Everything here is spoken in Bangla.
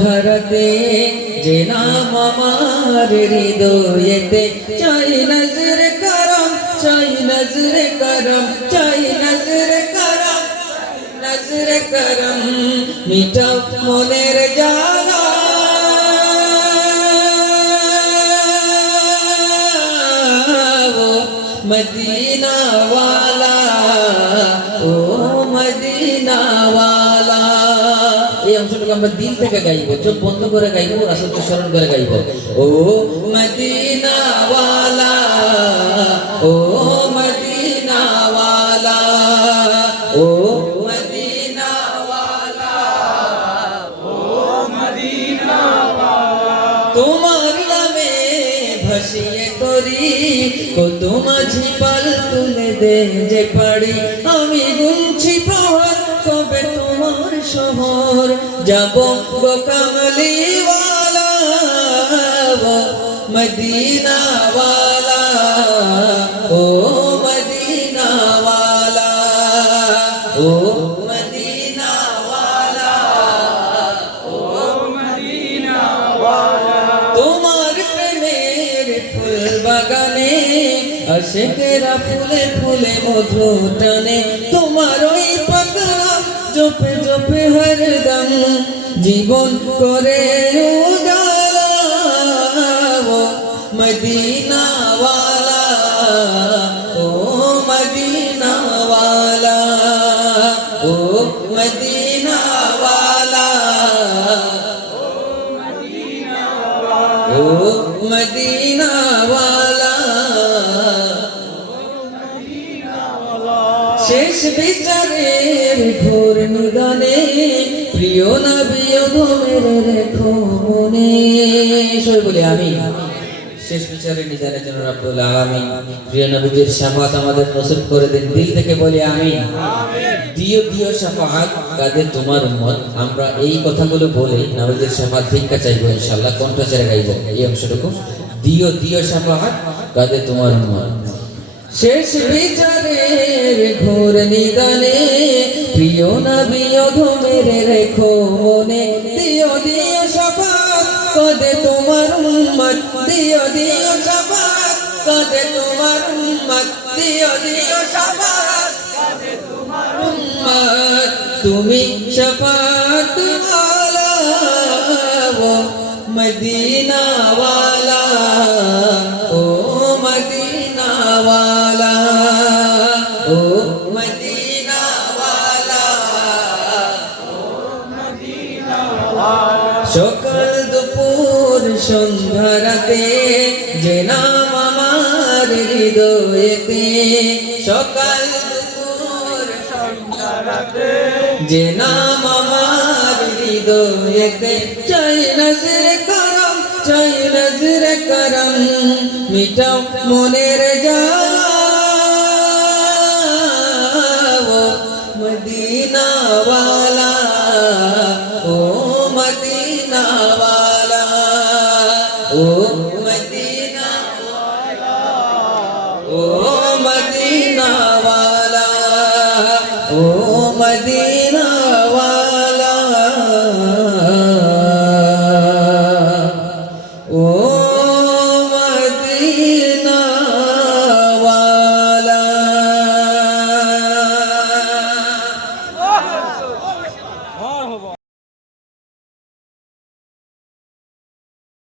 ধরাতে যে নাম আমার হৃদয়েতে, চাই নজর করম, চাই নজর করম, চাই নজর করম নজর করম, মিটাও মনের জানা মদিনা ওয়ালা ও মদিনা ওয়ালা এই অংশটুকু আমরা দিল থেকে গাইবো, চোখ বন্ধ করে গাইবো রাসূলকে স্মরণ করে গাইবো। ও মদিনা ওয়ালা ও মদিনা ওয়ালা ও মদিনা তোমার নামে ভাসিয়ে মাঝি পাল তুলে দে যে পারি আমি গুনছি প্রহার শহর যাব গো কামলিওয়ালা মদিনাওয়ালা ও মদিনাওয়ালা ও মদিনাওয়ালা তোমার প্রেমের ফুল বাগানে আশেকেরা ফুলে ফুলে মধু টানে তোমার হরদম জীবন করে উজালা ও মদিনাওয়ালা ও মদিনাওয়ালা ও মদিনাওয়ালা। শেষ বিচারের ঘোর নিদানে, প্রিয় নবী ওদের রেখো মনে। সবাই বলি আমি শেষ নিদানের জন্য আলামিন, প্রিয় নবীজির শাফাত আমাদের নসিব করে দিন, দিল থেকে বলি আমি দিও দিও শাফাত, কাদের তোমার আমরা এই কথাগুলো বলে নবীজির শাফাত ভিক্ষা চাইব, ইনশাআল্লাহ, কণ্ঠ ছেড়ে এই অংশটুকু। দিও দিও শাফাত, কাদের তোমার উম্মত? শেষ বিচারের ঘোর নিদানে প্রিয় নবী অধমের রেখো মনে। দিও দিও শাফাত কদে তোমার উম্মত। দিও দিও শাফাত কদে তোমার উম্মত। দিও দিও শাফাত কদে তোমার উম্মত। তুমি শাফাত ওয়ালা দুপুর সন্ধ্যা রাতে যে নাম আমার হৃদয়েতে। সকাল দুপুর সন্ধ্যা রাতে যে নাম আমার হৃদয়েতে। চাই নজর করম, চাই নজর করম, মিটাও মনের জ্বালা ও মদিনা ও মদিনা ও মদিনা वाला ও মদিনা